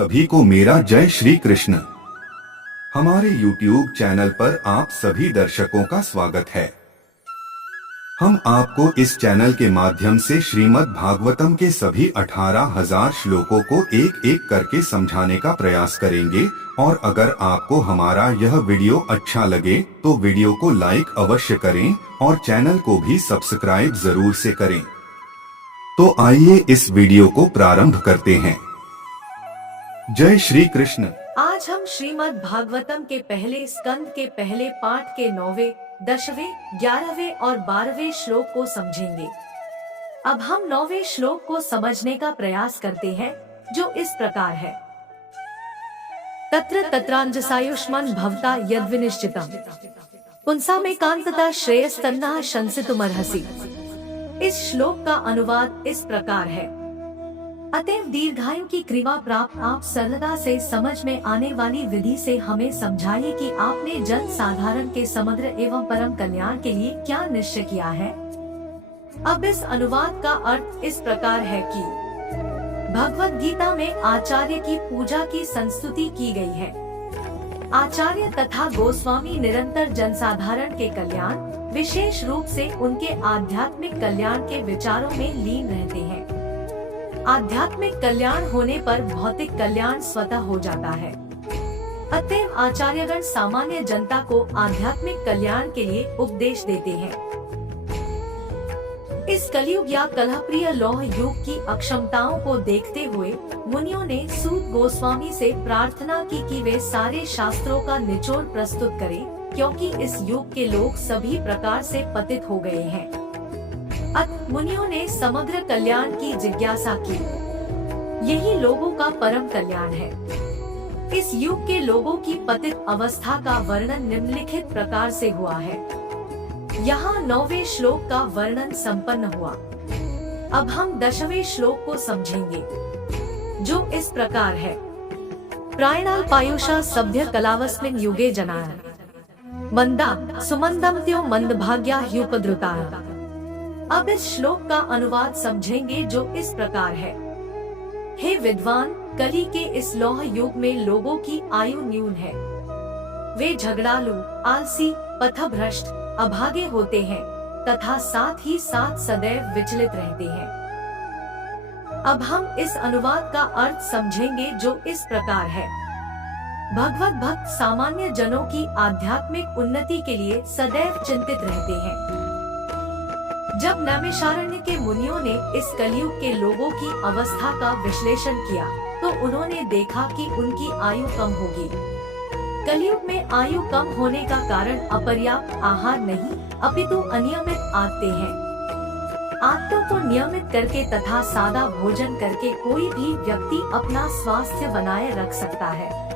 सभी को मेरा जय श्री कृष्ण। हमारे YouTube चैनल पर आप सभी दर्शकों का स्वागत है। हम आपको इस चैनल के माध्यम से श्रीमद् भागवतम के सभी 18,000 श्लोकों को एक एक करके समझाने का प्रयास करेंगे और अगर आपको हमारा यह वीडियो अच्छा लगे तो वीडियो को लाइक अवश्य करें और चैनल को भी सब्सक्राइब जरूर से करें। तो आइए इस वीडियो को प्रारंभ करते हैं। जय श्री कृष्ण। आज हम श्रीमद् भागवतम के पहले स्कंद के पहले पाठ के 9वें, 10वें, 11वें और 12वें श्लोक को समझेंगे। अब हम 9वें श्लोक को समझने का प्रयास करते हैं, जो इस प्रकार है। तत्र तत्रांजसायुष्मान भवता यद्विनिश्चितम् पुंसामेकांतता श्रेयस्तन्नः शंसितुमर्हसि। इस श्लोक का अनुवाद इस प्रकार है। अतएव दीर्घायु की कृपा प्राप्त आप सरलता से समझ में आने वाली विधि से हमें समझाइए कि आपने जन साधारण के समग्र एवं परम कल्याण के लिए क्या निश्चय किया है। अब इस अनुवाद का अर्थ इस प्रकार है कि भगवद गीता में आचार्य की पूजा की संस्तुति की गई है। आचार्य तथा गोस्वामी निरंतर जनसाधारण के कल्याण, विशेष रूप से उनके आध्यात्मिक कल्याण के विचारों में लीन रहते हैं। आध्यात्मिक कल्याण होने पर भौतिक कल्याण स्वतः हो जाता है। अतएव आचार्यगण सामान्य जनता को आध्यात्मिक कल्याण के लिए उपदेश देते हैं। इस कलयुग या कलहप्रिय लौह युग की अक्षमताओं को देखते हुए मुनियों ने सूत गोस्वामी से प्रार्थना की कि वे सारे शास्त्रों का निचोड़ प्रस्तुत करें, क्योंकि इस युग के लोग सभी प्रकार से पतित हो गए हैं। अतः मुनियों ने समग्र कल्याण की जिज्ञासा की। यही लोगों का परम कल्याण है। इस युग के लोगों की पतित अवस्था का वर्णन निम्नलिखित प्रकार से हुआ है। यहाँ 9वें श्लोक का वर्णन संपन्न हुआ। अब हम 10वें श्लोक को समझेंगे, जो इस प्रकार है। प्रायणाल्पायुषा सभ्य कलावस्मिन् युगे जनाः मंदा सुमंदमत्यो मंदभाग्या ह्युपद्रुताः। अब इस श्लोक का अनुवाद समझेंगे, जो इस प्रकार है। हे विद्वान, कली के इस लौह युग में लोगों की आयु न्यून है। वे झगड़ालू, आलसी, पथभ्रष्ट, अभागे होते हैं तथा साथ ही साथ सदैव विचलित रहते हैं। अब हम इस अनुवाद का अर्थ समझेंगे, जो इस प्रकार है। भगवत भक्त सामान्य जनों की आध्यात्मिक उन्नति के लिए सदैव चिंतित रहते हैं। जब नैमिषारण्य के मुनियों ने इस कलयुग के लोगों की अवस्था का विश्लेषण किया, तो उन्होंने देखा कि उनकी आयु कम होगी। कलयुग में आयु कम होने का कारण अपर्याप्त आहार नहीं, अपितु अनियमित आदतें हैं। आदतों को नियमित करके तथा सादा भोजन करके कोई भी व्यक्ति अपना स्वास्थ्य बनाए रख सकता है।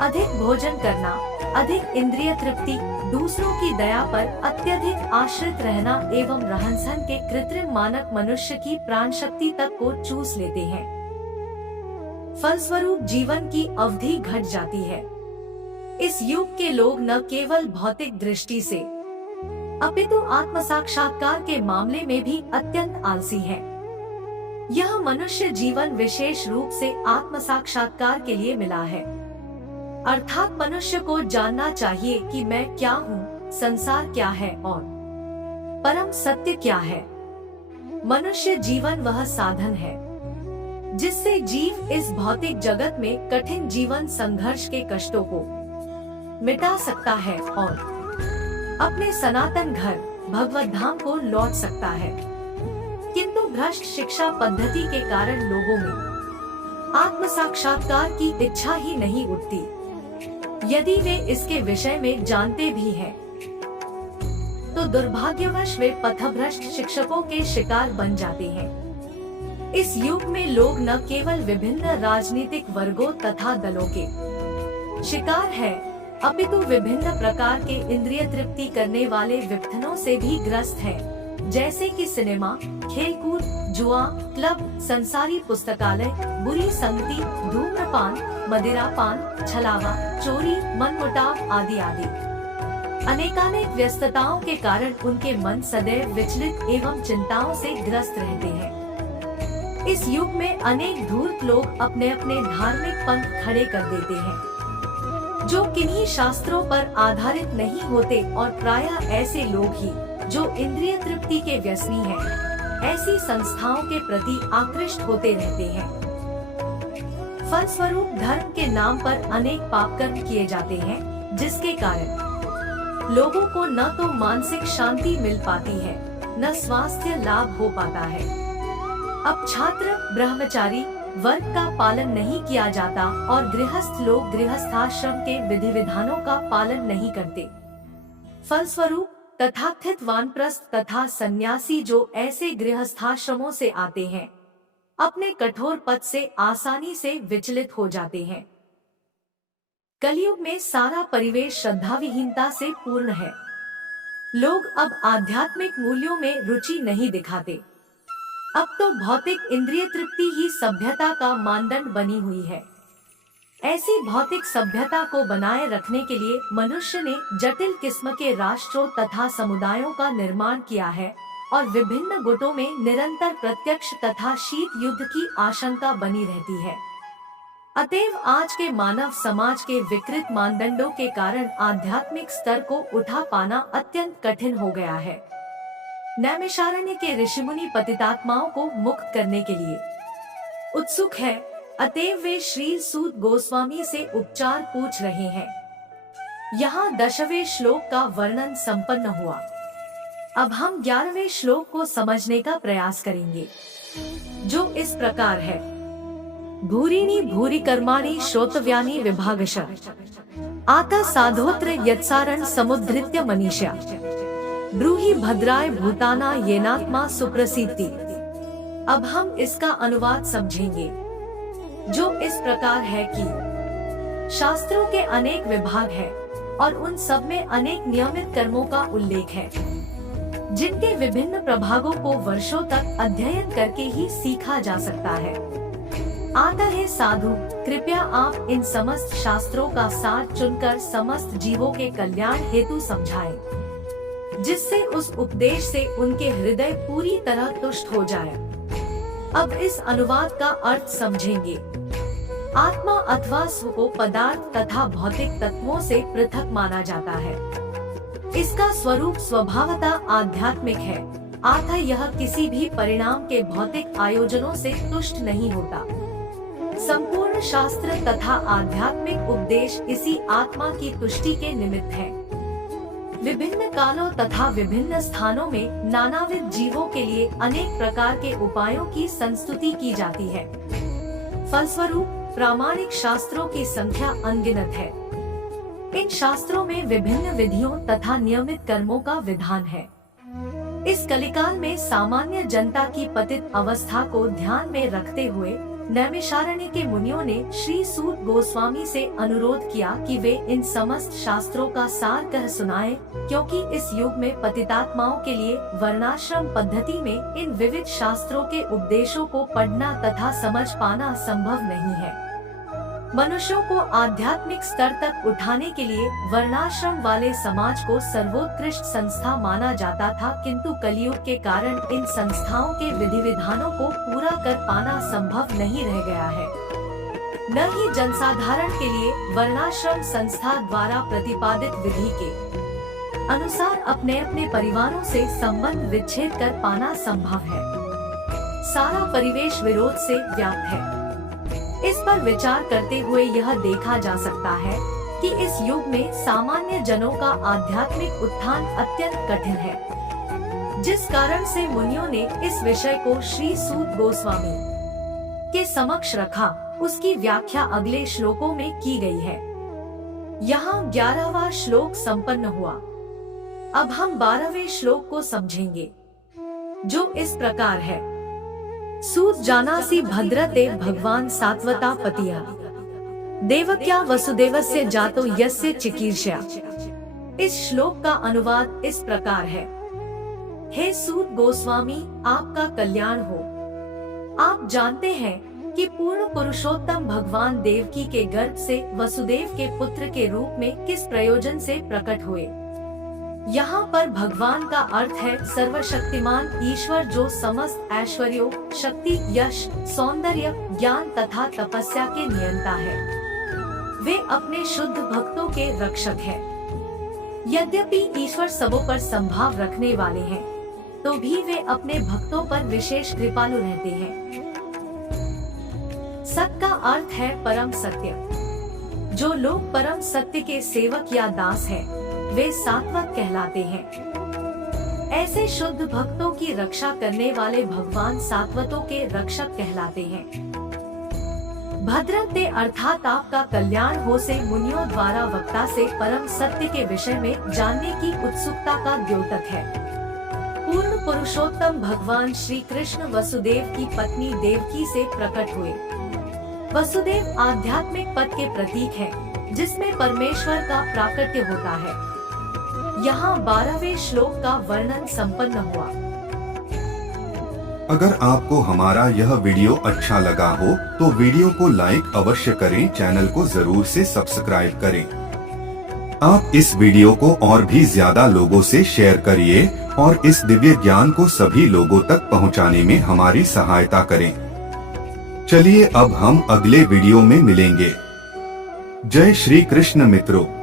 अधिक भोजन करना, अधिक इंद्रिय तृप्ति, दूसरों की दया पर अत्यधिक आश्रित रहना एवं रहन-सहन के कृत्रिम मानक मनुष्य की प्राण शक्ति तक को चूस लेते हैं। फलस्वरूप जीवन की अवधि घट जाती है। इस युग के लोग न केवल भौतिक दृष्टि से, अपितु आत्म साक्षात्कार के मामले में भी अत्यंत आलसी हैं। यह मनुष्य जीवन विशेष रूप से आत्म साक्षात्कार के लिए मिला है। अर्थात मनुष्य को जानना चाहिए कि मैं क्या हूँ, संसार क्या है और परम सत्य क्या है। मनुष्य जीवन वह साधन है जिससे जीव इस भौतिक जगत में कठिन जीवन संघर्ष के कष्टों को मिटा सकता है और अपने सनातन घर भगवत धाम को लौट सकता है। किंतु भ्रष्ट शिक्षा पद्धति के कारण लोगों में आत्म साक्षात्कार की इच्छा ही नहीं उठती। यदि वे इसके विषय में जानते भी हैं, तो दुर्भाग्यवश वे पथभ्रष्ट शिक्षकों के शिकार बन जाते हैं। इस युग में लोग न केवल विभिन्न राजनीतिक वर्गों तथा दलों के शिकार है, अपितु विभिन्न प्रकार के इंद्रिय तृप्ति करने वाले विघटनों से भी ग्रस्त हैं, जैसे कि सिनेमा, खेलकूद, जुआ, क्लब, संसारी पुस्तकालय, बुरी संगति, धूम्रपान, मदिरापान, छलावा, चोरी, मनमुटाव आदि आदि। अनेकानेक व्यस्तताओं के कारण उनके मन सदैव विचलित एवं चिंताओं से ग्रस्त रहते हैं। इस युग में अनेक धूर्त लोग अपने अपने धार्मिक पंथ खड़े कर देते हैं, जो किन्हीं शास्त्रों पर आधारित नहीं होते, और प्रायः ऐसे लोग ही जो इंद्रिय तृप्ति के व्यसनी हैं, ऐसी संस्थाओं के प्रति आकृष्ट होते रहते हैं। फलस्वरूप धर्म के नाम पर अनेक पाप कर्म किए जाते हैं, जिसके कारण लोगों को न तो मानसिक शांति मिल पाती है, न स्वास्थ्य लाभ हो पाता है। अब छात्र ब्रह्मचारी वर्ग का पालन नहीं किया जाता और गृहस्थ लोग गृहस्थाश्रम के विधि विधानों का पालन नहीं करते। फलस्वरूप तथाकथित वानप्रस्थ तथा सन्यासी जो ऐसे गृहस्थाश्रमों से आते हैं, अपने कठोर पथ से आसानी से विचलित हो जाते हैं। कलयुग में सारा परिवेश श्रद्धा विहीनता से पूर्ण है। लोग अब आध्यात्मिक मूल्यों में रुचि नहीं दिखाते। अब तो भौतिक इंद्रिय तृप्ति ही सभ्यता का मानदंड बनी हुई है। ऐसी भौतिक सभ्यता को बनाए रखने के लिए मनुष्य ने जटिल किस्म के राष्ट्रों तथा समुदायों का निर्माण किया है और विभिन्न गुटों में निरंतर प्रत्यक्ष तथा शीत युद्ध की आशंका बनी रहती है। अतएव आज के मानव समाज के विकृत मानदंडों के कारण आध्यात्मिक स्तर को उठा पाना अत्यंत कठिन हो गया है। नैमिषारण्य के ऋषिमुनि पतितात्माओं को मुक्त करने के लिए उत्सुक है, अतएव वे श्री सूत गोस्वामी से उपचार पूछ रहे हैं। यहाँ 10वें श्लोक का वर्णन संपन्न हुआ। अब हम 11वें श्लोक को समझने का प्रयास करेंगे, जो इस प्रकार है। भूरिणी भूरि कर्माणि श्रोतव्यानि विभागशः आता साधोत्र यत्सारण समुद्धृत्य मनीषा ब्रूहि भद्राय भूताना येनात्मा सुप्रसिद्धि। अब हम इसका अनुवाद समझेंगे, जो इस प्रकार है कि शास्त्रों के अनेक विभाग हैं और उन सब में अनेक नियमित कर्मों का उल्लेख है, जिनके विभिन्न प्रभागों को वर्षों तक अध्ययन करके ही सीखा जा सकता है। आता है साधु, कृपया आप इन समस्त शास्त्रों का सार चुनकर समस्त जीवों के कल्याण हेतु समझाएं, जिससे उस उपदेश से उनके हृदय पूरी तरह तुष्ट हो जाए। अब इस अनुवाद का अर्थ समझेंगे। आत्मा अथवा स्व को पदार्थ तथा भौतिक तत्वों से पृथक माना जाता है। इसका स्वरूप स्वभावतः आध्यात्मिक है, अतः यह किसी भी परिणाम के भौतिक आयोजनों से तुष्ट नहीं होता। संपूर्ण शास्त्र तथा आध्यात्मिक उपदेश इसी आत्मा की तुष्टि के निमित्त है। विभिन्न कालों तथा विभिन्न स्थानों में नानाविध जीवों के लिए अनेक प्रकार के उपायों की संस्तुति की जाती है। फलस्वरूप प्रामाणिक शास्त्रों की संख्या अनगिनत है। इन शास्त्रों में विभिन्न विधियों तथा नियमित कर्मों का विधान है। इस कलिकाल में सामान्य जनता की पतित अवस्था को ध्यान में रखते हुए नैमिषारण्य के मुनियों ने श्री सूत गोस्वामी से अनुरोध किया कि वे इन समस्त शास्त्रों का सार कह सुनाएं, क्योंकि इस युग में पतितात्माओं के लिए वर्णाश्रम पद्धति में इन विविध शास्त्रों के उपदेशों को पढ़ना तथा समझ पाना संभव नहीं है। मनुष्यों को आध्यात्मिक स्तर तक उठाने के लिए वर्णाश्रम वाले समाज को सर्वोत्कृष्ट संस्था माना जाता था, किंतु कलयुग के कारण इन संस्थाओं के विधि विधानों को पूरा कर पाना संभव नहीं रह गया है। न ही जनसाधारण के लिए वर्णाश्रम संस्था द्वारा प्रतिपादित विधि के अनुसार अपने अपने परिवारों से संबंध विच्छेद कर पाना संभव है। सारा परिवेश विरोध से व्याप्त है। इस पर विचार करते हुए यह देखा जा सकता है कि इस युग में सामान्य जनों का आध्यात्मिक उत्थान अत्यंत कठिन है, जिस कारण से मुनियों ने इस विषय को श्री सूत गोस्वामी के समक्ष रखा। उसकी व्याख्या अगले श्लोकों में की गई है। यहाँ 11वां श्लोक संपन्न हुआ। अब हम 12वें श्लोक को समझेंगे, जो इस प्रकार है। सूत जानासि भद्रते भगवान सात्वता पतिया देवक्या वसुदेवस्य जातो यस्य चिकीर्षया। इस श्लोक का अनुवाद इस प्रकार है। हे सूत गोस्वामी, आपका कल्याण हो। आप जानते हैं कि पूर्ण पुरुषोत्तम भगवान देवकी के गर्भ से वसुदेव के पुत्र के रूप में किस प्रयोजन से प्रकट हुए। यहाँ पर भगवान का अर्थ है सर्वशक्तिमान ईश्वर, जो समस्त ऐश्वर्यों, शक्ति, यश, सौंदर्य, ज्ञान तथा तपस्या के नियंता है। वे अपने शुद्ध भक्तों के रक्षक हैं। यद्यपि ईश्वर सबों पर संभाव रखने वाले हैं, तो भी वे अपने भक्तों पर विशेष कृपालु रहते हैं। सत का अर्थ है परम सत्य। जो लोग परम सत्य के सेवक या दास हैं, वे सात्वत कहलाते हैं। ऐसे शुद्ध भक्तों की रक्षा करने वाले भगवान सात्वतों के रक्षक कहलाते हैं। भद्रते अर्थात आपका कल्याण हो से मुनियों द्वारा वक्ता से परम सत्य के विषय में जानने की उत्सुकता का द्योतक है। पूर्ण पुरुषोत्तम भगवान श्री कृष्ण वसुदेव की पत्नी देवकी से प्रकट हुए। वसुदेव आध्यात्मिक पद के प्रतीक है, जिसमें परमेश्वर का प्राकट्य होता है। यहाँ 12वें श्लोक का वर्णन संपन्न हुआ। अगर आपको हमारा यह वीडियो अच्छा लगा हो तो वीडियो को लाइक अवश्य करें, चैनल को जरूर से सब्सक्राइब करें। आप इस वीडियो को और भी ज्यादा लोगों से शेयर करिए और इस दिव्य ज्ञान को सभी लोगों तक पहुंचाने में हमारी सहायता करें। चलिए अब हम अगले वीडियो में मिलेंगे। जय श्री कृष्ण मित्रों।